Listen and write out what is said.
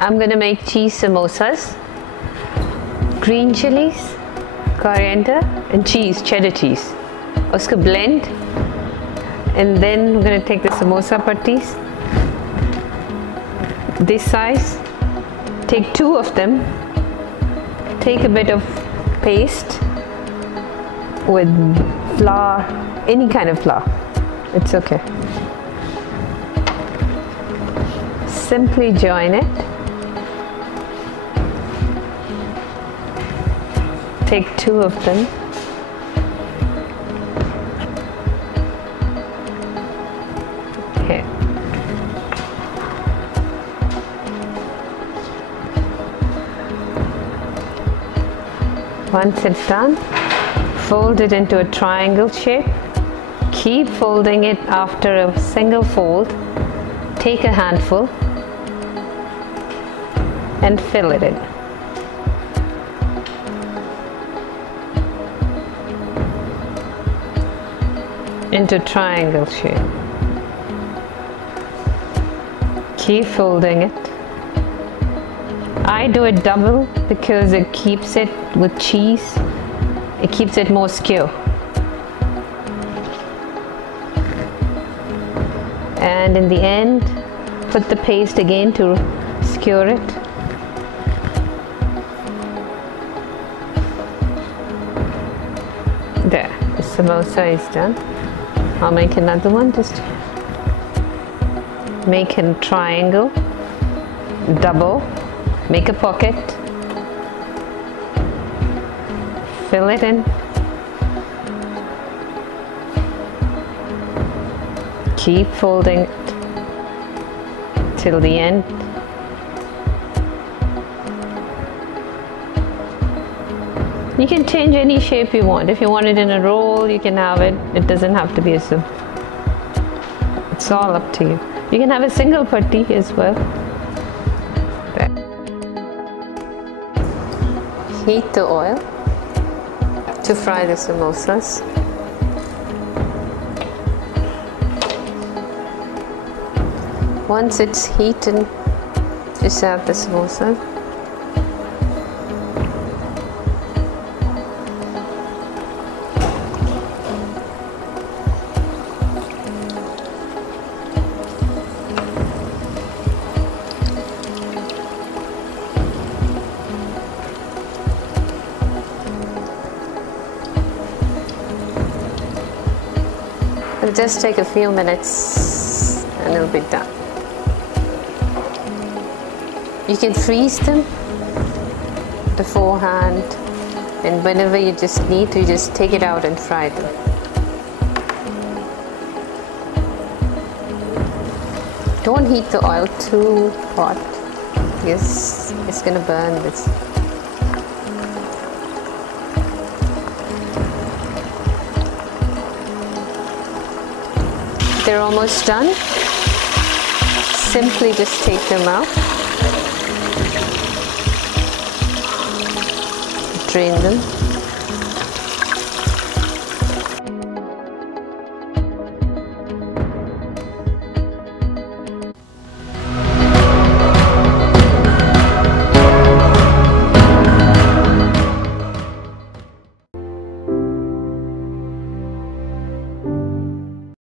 I'm gonna make cheese samosas, green chilies, coriander and cheese, cheddar cheese. Usko blend, and then we're gonna take the samosa patties this size, take 2 of them, take a bit of paste with flour, any kind of flour, it's okay. Simply join it. Take 2 of them. Okay. Once it's done, fold it into a triangle shape. Keep folding it after a single fold. Take a handful and fill it in. Into triangle shape. Keep folding it. I do it double because it keeps it with cheese, it keeps it more secure. And in the end, put the paste again to secure it. There, the samosa is done. I'll make another one, just make a triangle, double, make a pocket, fill it in, keep folding it till the end. You can change any shape you want. If you want it in a roll, you can have it. It doesn't have to be a soup. It's all up to you. You can have a single patti as well. There. Heat the oil to fry the samosas. Once it's heated, just add the samosa. It'll just take a few minutes and it'll be done. You can freeze them beforehand, and whenever you just need to, you just take it out and fry them. Don't heat the oil too hot because it's gonna burn this. They're almost done. Simply just take them out. Drain them.